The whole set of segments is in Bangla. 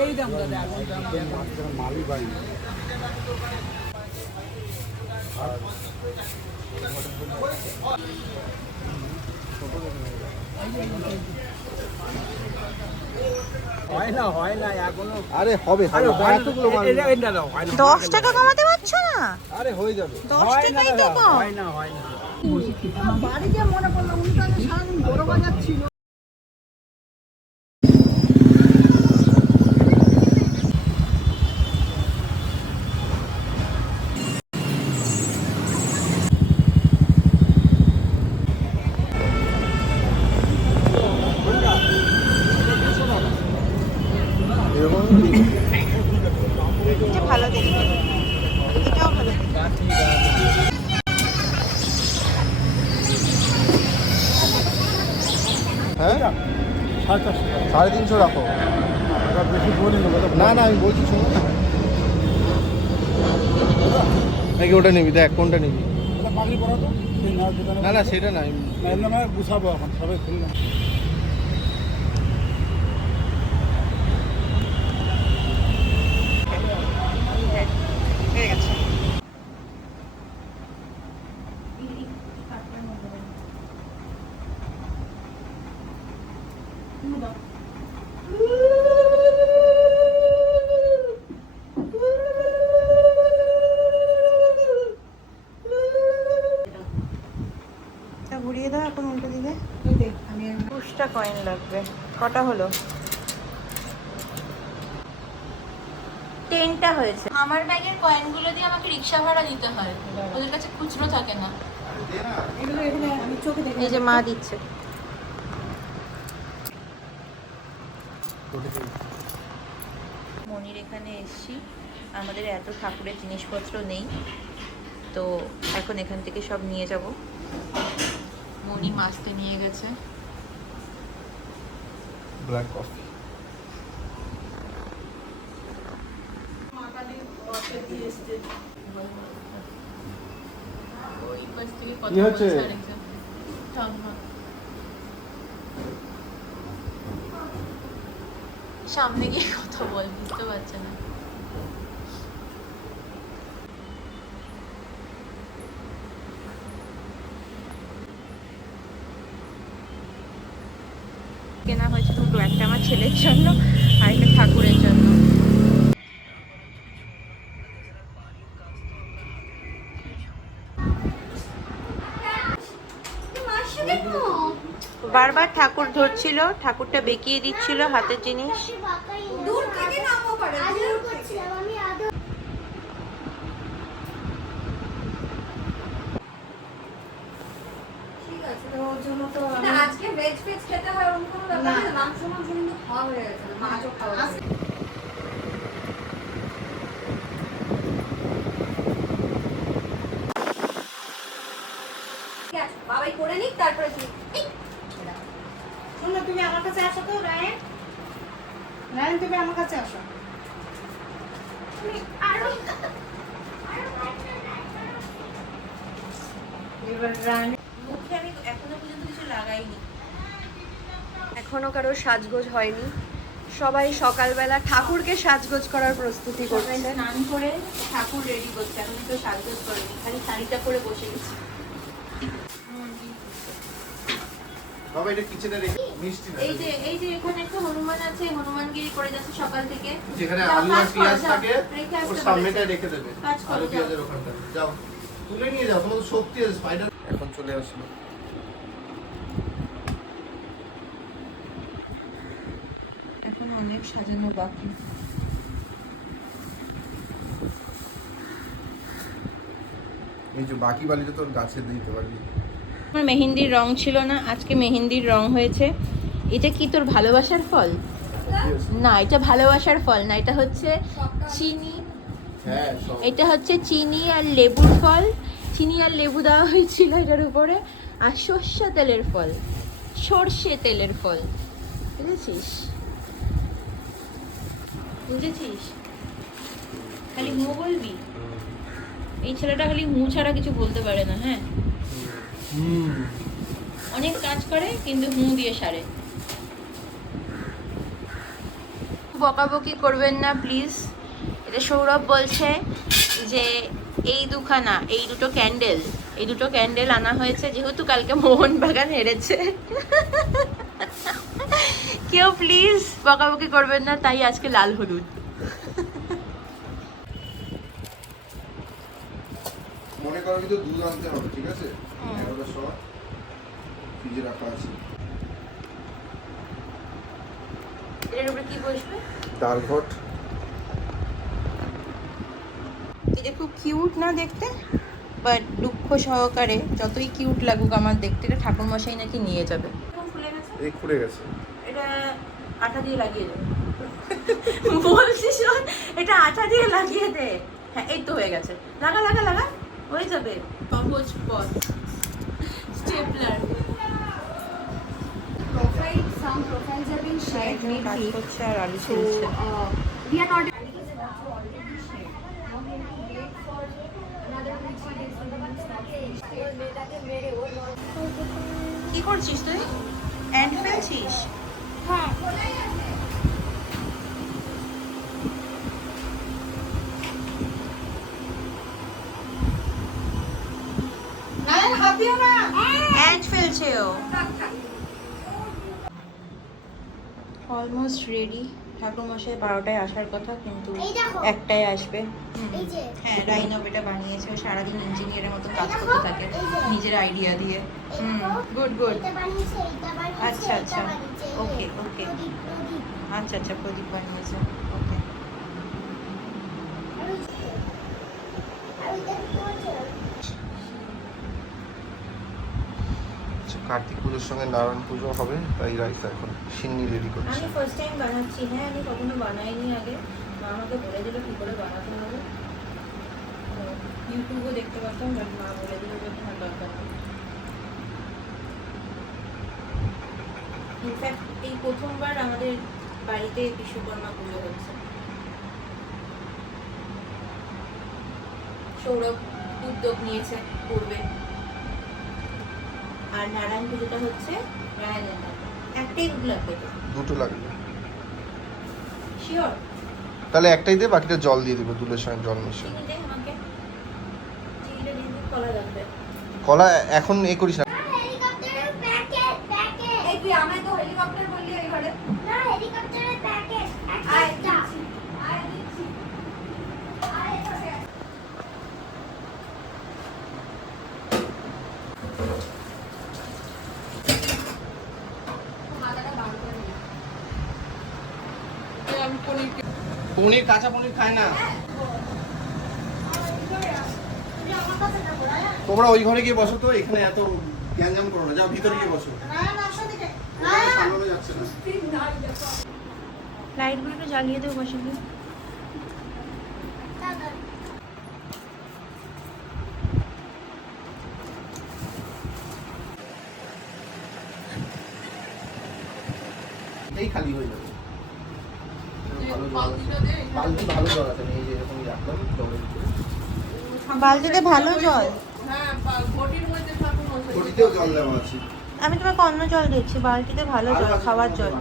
এই দাম দাদা, মালই বাড়ি। হয় না এখনো। আরে হবে, আরে হয় না, এতগুলো মাল। এটা দাও, হয় না। 10 টাকা কমাতে পারছো না? আরে হয়ে যাবে। 10 হয় না টাকাই তো দাদা, কম। হয় না, হয় না। বাড়িতে মনে পড়লো উনি তো সারাদিন বড় বাজার ছিল। এটা ভালো দেখতে, এটাও ভালো দেখতে। হ্যাঁ 350 রাখো। না না আমি বলছি শুনুন নাকি ওটা নিবি, দেখ কোনটা নিবি। না না সেটা না, গুছাবো এখন সবাই খুললাম। হয়ে গেছে। ঘুরিয়ে দাও এখন উল্টো দিকে। 20টা কয়েন লাগবে। কটা হলো? 10টা হয়েছে। আমার ব্যাগের কয়েনগুলো দিয়ে আমাকে রিক্সা ভাড়া দিতে হয়, ওদের কাছে খুচরো থাকে না। এই যে মা দিচ্ছে। মনির এখানে এসছি, আমাদের এত ঠাকুরের জিনিসপত্র নেই, তো এখন এখান থেকে সব নিয়ে যাব। মনি মাছতে নিয়ে গেছে। Black coffee. ওই পাশ থেকে কি হচ্ছে? বলছে আরেকজন। ঠাম্মা। সামনে গিয়ে কথা বল, বুঝতে পারছে না। কেনা হয়েছে দুটো, একটা আমার ছেলের জন্য আর একটা ঠাকুরের জন্য। বারবার ঠাকুর ধরছিল, ঠাকুরটা বেঁকিয়ে দিচ্ছিল হাতের জিনিস। দূর থেকে নামো করে দূর থেকে। ঠিক আছে, তো ওর জন্য তো আজকে ভেজ খেতে হয়, ওরকম কোনো ব্যাপার না। মাংস কিন্তু খাওয়া হয়ে গেছে, মাছও খাওয়া হয়ে গেছে। ঠিক আছে, বাবাই করে নিক, তারপরে তুই শোনো, তুমি আমার কাছে আসো তো রায়ন। রায়ন তুমি আমার কাছে আসো। এবার রায়ন মুখে আমি এখনো পর্যন্ত কিছু লাগাইনি। এখনো কারো সাজগোজ হয়নি, সবাই সকালবেলা ঠাকুরকে সাজগোজ করার প্রস্তুতি করছে। স্নান করে ঠাকুর রেডি করছে, এখন তো সাজগোজ করেনি, খালি শাড়িটা পরে বসে গেছি। বাবা এটা কিচেনে রেখে মিষ্টি না। এই যে এখানে একটা হনুমান আছে, হনুমানগিরি করে যাচ্ছে সকাল থেকে। যেখানে যাও, আলু কাজ আর করো, পেঁয়াজ যাও, থাকে রেখে ওর আসতে সামনেটায় বলেছে। রেখে দেবে। কাজ করো, আলু যাও। পেঁয়াজের ওখানটা যাও তুলে নিয়ে যাও, তোমাদের শক্তি আছে। স্পাইডার এখন চলে আসলো। এখন অনেক সাজানো বাকি। এই যে বাকি বালিটা তোর গাছে দিতে পারবি। আমার মেহেন্দির রং ছিল না, আজকে মেহেন্দির রং হয়েছে। এটা কি তোর ভালোবাসার ফল? না, এটা ভালোবাসার ফল না, এটা হচ্ছে চিনি। হ্যাঁ এটা হচ্ছে চিনি আর লেবুর ফল। চিনি আর লেবু দেওয়া হয়েছিল এটার উপরে, আর সর্ষে তেলের ফল, সর্ষে তেলের ফল। বুঝেছিস? বুঝেছিস? খালি মু বলবি? এই ছেলেটা খালি মু ছাড়া কিছু বলতে পারে না। হ্যাঁ, অনেক কাজ করে কিন্তু মু দিয়ে সারে। বকাবকি করবেন না প্লিজ। এটা সৌরভ বলছে যে এই দুখানা, এই দুটো ক্যান্ডেল আনা হয়েছে যেহেতু কালকে মোহনবাগান হেরেছে। কেউ প্লিজ বকাবকি করবেন না, তাই আজকে লাল হলুদ। মনে করো কিন্তু দুধ আনতে হবে, ঠিক আছে? 11টার সময় ফ্রিজে রাখা আছে। এর উপরে কি বসবে? ডাল ঘট। এটা খুব কিউট না দেখতে, বাট দুঃখ সহকারে যতই কিউট লাগুক আমার দেখতে, এটা ঠাকুরমশাই নাকি নিয়ে যাবে। খুলে গেছে, এই খুলে গেছে। এটা আঠা দিয়ে লাগিয়ে দে। বলছিস এটা আঠা দিয়ে লাগিয়ে দে। হ্যাঁ এই তো হয়ে গেছে, লাগা লাগা লাগা, হয়ে যাবে। সহজ পথ, stapler. Some profiles have been shared কাজ lately. করছে আর আলু So ছিলছে। we are not. Already shared. Now we have to wait for another 2-3 days for the next কি করছিস তুই? অ্যান্ড ফেলছিস? হ্যাঁ। অ্যান্ড ফেলছে ও। Almost ready. ঠাকুরমশাই 12টায় আসার কথা, কিন্তু 1টায় আসবে। হ্যাঁ রাইনব এটা বানিয়েছে, ও সারাদিন ইঞ্জিনিয়ারের মতো কাজ করতে থাকে নিজের আইডিয়া দিয়ে। Good good. আচ্ছা আচ্ছা, ওকে ওকে, আচ্ছা আচ্ছা প্রদীপ বানিয়েছে, ওকে। কার্তিক পুজোর সঙ্গে নারায়ণ পুজো হবে, তাই রাইস এখন সিন্নি রেডি করছে। আমি ফার্স্ট টাইম বানাচ্ছি। হ্যাঁ আমি কখনো বানাইনি আগে, মা আমাকে বলে দিল কী করে বানাতে হবে। ইউটিউবও দেখতে পারতাম, বাট মা বলে দিল যে তোমার দরকার নেই। ইনফ্যাক্ট এই প্রথমবার আমাদের বাড়িতে বিশ্বকর্মা পুজো হচ্ছে। সৌরভ উদ্যোগ নিয়েছে করবে, আর নারায়ণ পুজোটা হচ্ছে রায়নের নামে। একটাই দুধ লাগবে তো? দুটো লাগবে। শিওর? তাহলে একটাই দে, বাকিটা জল দিয়ে দেবো, দুধের সঙ্গে জল মিশিয়ে। চিনি দে আমাকে, চিনিটা দিয়ে দিই, কলা লাগবে। কলা এখন এ করিস না। হেলিকপ্টারের প্যাকেট এই তুই আমায় তো হেলিকপ্টার বললি ওই ঘরে। না হেলিকপ্টারের প্যাকেট আয় একটা আয় দিচ্ছি। আয় এসে মাথাটা বার করে নি। পনির, কাঁচা পনির খায় না। তোমরা ওই ঘরে গিয়ে বসো তো, এখানে এত গ্যাঞ্জাম করো না, যাও ভিতরে গিয়ে বসো। সামনে যাচ্ছে না। লাইটগুলো একটু জ্বালিয়ে দেবো বসে গিয়ে। এই খালি হয়ে যাবে। বালতি ভালো জল আছে, এই যে এরকম রাখলাম জলের ভিতরে। বালতিতে ভালো জল? ঘটিতেও জল দেওয়া আছে। আমি তোমাকে অন্য জল দিচ্ছি, বালতিতে ভালো জল, খাওয়ার জল।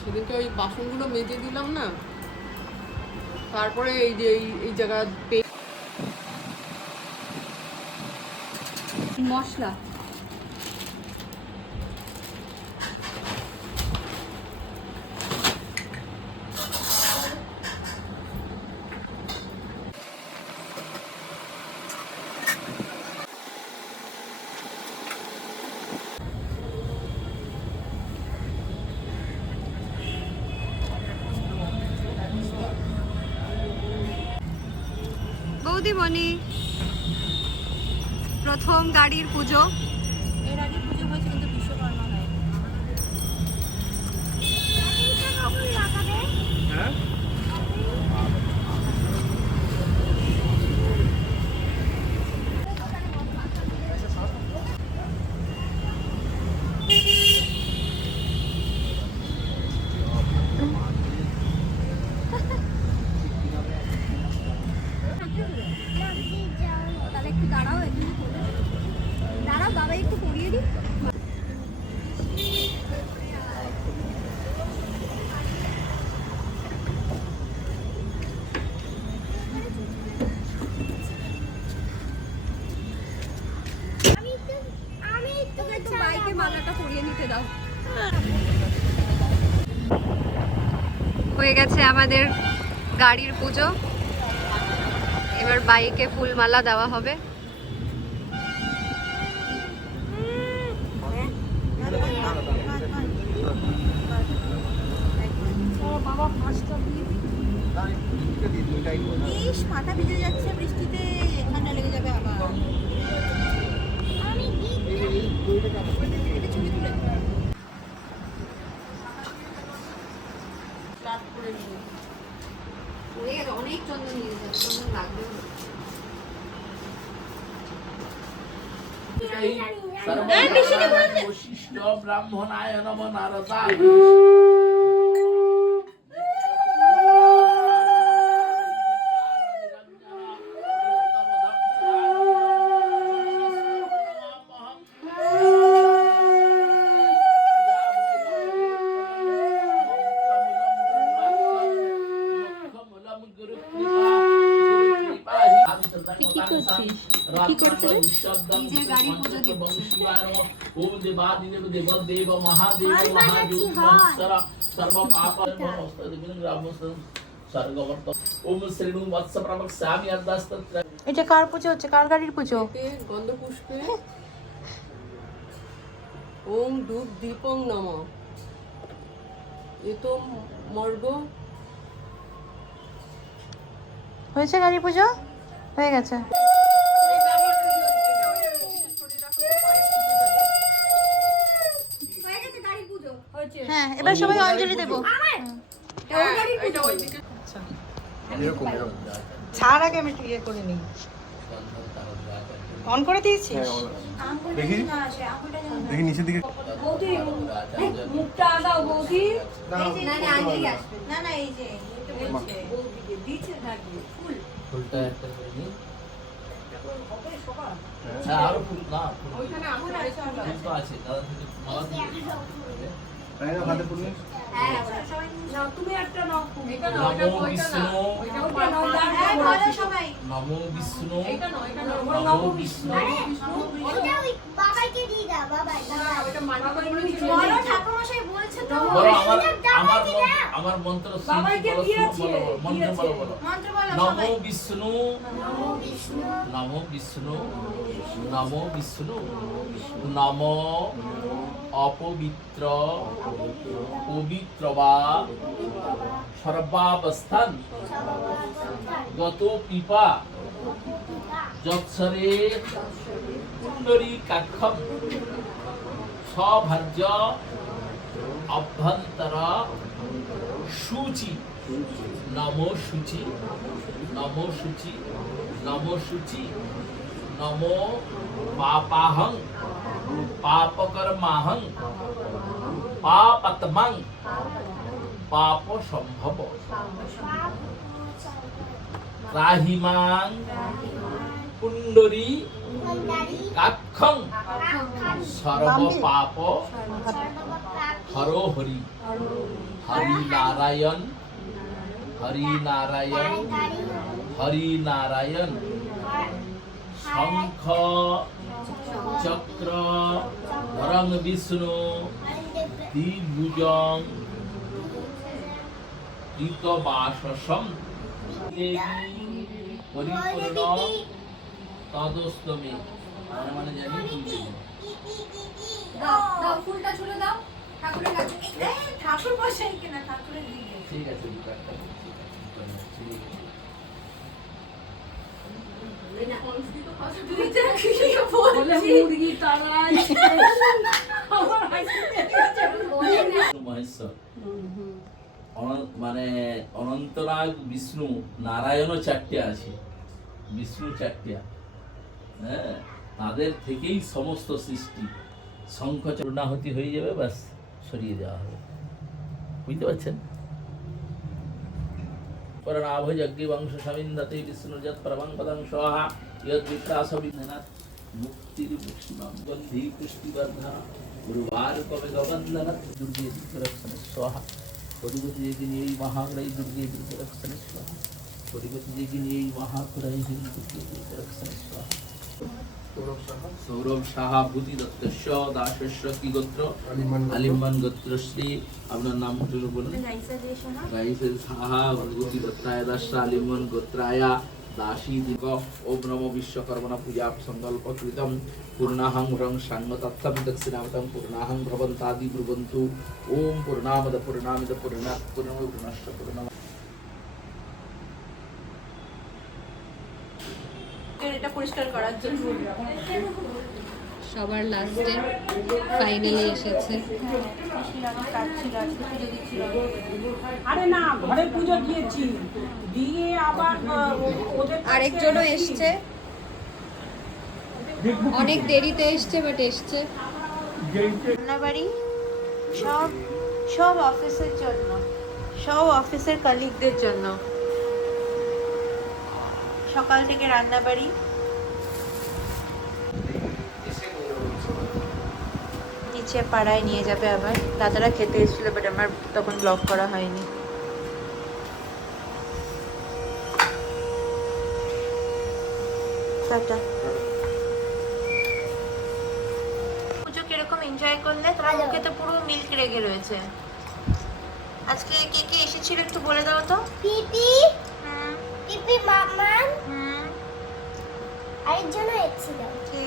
সেদিনকে ওই বাসনগুলো মেজে দিলাম না, তারপরে এই যে এই জায়গা মশলা বৌদিমণি প্রথম গাড়ির পুজো। এর আগে পুজো হয়েছে কিন্তু বিশ্বকর্মা হয়। হ্যাঁ মালাটা পরিয়ে নিতে দাও। হয়ে গেছে আমাদের গাড়ির পুজো, এবার বাইকে ফুলমালা দেওয়া হবে। ইস, মাথা ভিজে যাচ্ছে বৃষ্টিতে, ঠান্ডা লেগে যাবে আবার। এটা ছবি তুলে অনেক চন্দন নিয়ে যাবে, চন্দন লাগবে। বশিষ্ঠ ব্রাহ্মণায় নম নারদায় নিজের গাড়ি পুজো এটা কার পুজো হচ্ছে? কার গাড়ির পুজো? গন্ধ পুষ্পে ওম ধূপ দীপং নমঃ এতম মর্গ। হয়েছে গাড়ি পুজো? হয়ে গেছে। হ্যাঁ, এবার সবাই অঞ্জলি দেবো। ছাড় আগে আমি ইয়ে করে নিই। অন করে দিয়েছিস? দেখি দেখি নিচের দিকে মুখটা আগাও বৌদি। না না, এই যে ফুলটা একটা করে নিই। হ্যাঁ, আরো ফুল না, ফুল তো আছে দাদা থেকে মালা দিয়ে তাই না হাতে পুরো হ্যাঁ, তুমি একটা নাও। নমো বিষ্ণু সবাই নমো বিষ্ণু নমো নমো বিষ্ণু বাবাইকে দিয়ে দাও, বাবাই বলো, ঠাকুরমশাই বলছে তো। বলো আমার মন্ত্র মন্ত্র বলো বলো মন্ত্র বলো নমো সবাই। বিষ্ণু নমো বিষ্ণু নমো বিষ্ণু নমো অপবিত্র পবিত্র বা সর্বাবস্থান গত পিপা যৎসরে পুণ্ডরী কাক্ষম সভার্য অভ্যন্তর শুচি নমো শুচি নমো শুচি নমো শুচি নমো পাপাহং পাপকর্মাহং পাপতমং পাপ সম্ভব রাহিমাং পুণ্ডরী কাক্ষং সর্ব পাপ হরো হরি হরি নারায়ণ হরি নারায়ণ হরি নারায়ণ শঙ্খ চক্র ধরং বিষ্ণু দ্বিভুজং ঋতবাসসম দেবী পরিপূর্ণ তদস্তমে মানে জানি বুঝলি দাও দাও, ফুলটা ছুঁড়ে দাও ঠাকুরের কাছে। ঠাকুর বসাই কিনা, ঠাকুরের দিকে। ঠিক আছে দুটো একটা মুরগি তারাই মহেশ্বর মানে অনন্তনাগ বিষ্ণু নারায়ণও চারটে আছে, বিষ্ণু চারটে, হ্যাঁ, তাদের থেকেই সমস্ত সৃষ্টি। শঙ্খ চূর্ণাহতি হয়ে যাবে, ব্যাস সরিয়ে দেওয়া হবে, বুঝতে পারছেন? পরনাভ যজ্ঞ বংশ স্বামীন্দতে বিষ্ণু যৎ পরমং পদং স্বাহা যৎ বিপ্রাস বিঘ্নাৎ মুক্তির মুক্তিমাং বন্ধি পুষ্টিবর্ধনা গুরুবার কবে গবন্দনাৎ দুর্গে দুর্গরক্ষণ স্বাহা পরিগতি যেগিনী এই মহাগ্রহী দুর্গে দুর্গরক্ষণ স্বাহা পরিগতি যেগিনী এই মহাগ্রহী দুর্গে দুর্গরক্ষণ স্বাহা। সৌরভ সাহা ভূতি দত্তস্য দাসস্য কি গোত্র আলিমান গোত্রশ্রী। আপনার নাম একটু বলুন। গাইসের সাহা ভূতি দত্তায় দাস আলিমান গোত্রায়া দাসী দিগ। ওম নমো বিশ্বকর্মণা পূজা সংকল্প কৃতম পূর্ণাহং রং সাঙ্গ তত্ত্বম দক্ষিণামতম পূর্ণাহং ভ্রবন্তাদি ব্রুবন্তু। ওম পূর্ণামদ পূর্ণামিদ পূর্ণাৎ পূর্ণশ্চ পূর্ণম। এটা পরিষ্কার করার জন্য সবার লাস্টে ফাইনালি এসেছে। কাজ ছিল, আজকে পুজো দিচ্ছিল। আরে না, ঘরে পুজো দিয়েছি, দিয়ে আবার ওদের আরেকজনও এসছে, অনেক দেরিতে এসছে বাট এসছে। রান্নাবাড়ি সব সব অফিসের জন্য, সব অফিসের কলিগদের জন্য। সকাল থেকে রান্নাবাড়ি। নিচে পাড়ায় নিয়ে যাবে আবার, দাদারা খেতে এসেছিল বাট আমার তখন ব্লগ করা হয়নি। টাটা। পুজো কিরকম এনজয় করলে? তোমার মুখে তো পুরো মিল্ক রেগে রয়েছে। আজকে কে কে এসেছিল একটু বলে দাও তো। পিপি হুম পিপি মামান হুম আরেকজন এসেছিল, কে?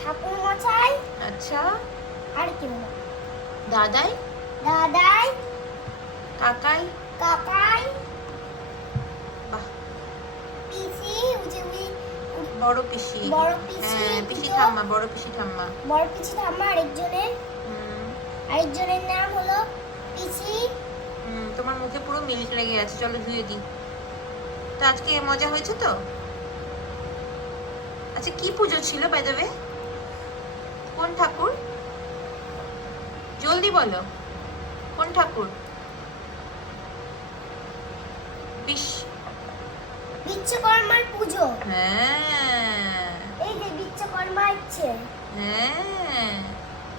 ঠাকুর মশাই আচ্ছা, আর কি বলো, দাদাই, দাদাই, কাকাই। কাকাই, বাহ, পিসি, উজুবি, বড় পিসি। বড় পিসি, হ্যাঁ, পিসি দুটো। ঠাম্মা, বড় পিসি ঠাম্মা। বড় পিসি ঠাম্মা হুম আরেকজনের নাম হলো পিসি। তোমার মুখে পুরো মিল্ক লেগে আছে, চলো ধুয়ে দিই। তো আজকে মজা হয়েছে তো? আচ্ছা, কি পুজো ছিল বাই দ্য ওয়ে? কোন ঠাকুর? জলদি বলো, কোন ঠাকুর? বিশ্বকর্মার পুজো। হ্যাঁ এই যে বিশ্বকর্মা আছে। হ্যাঁ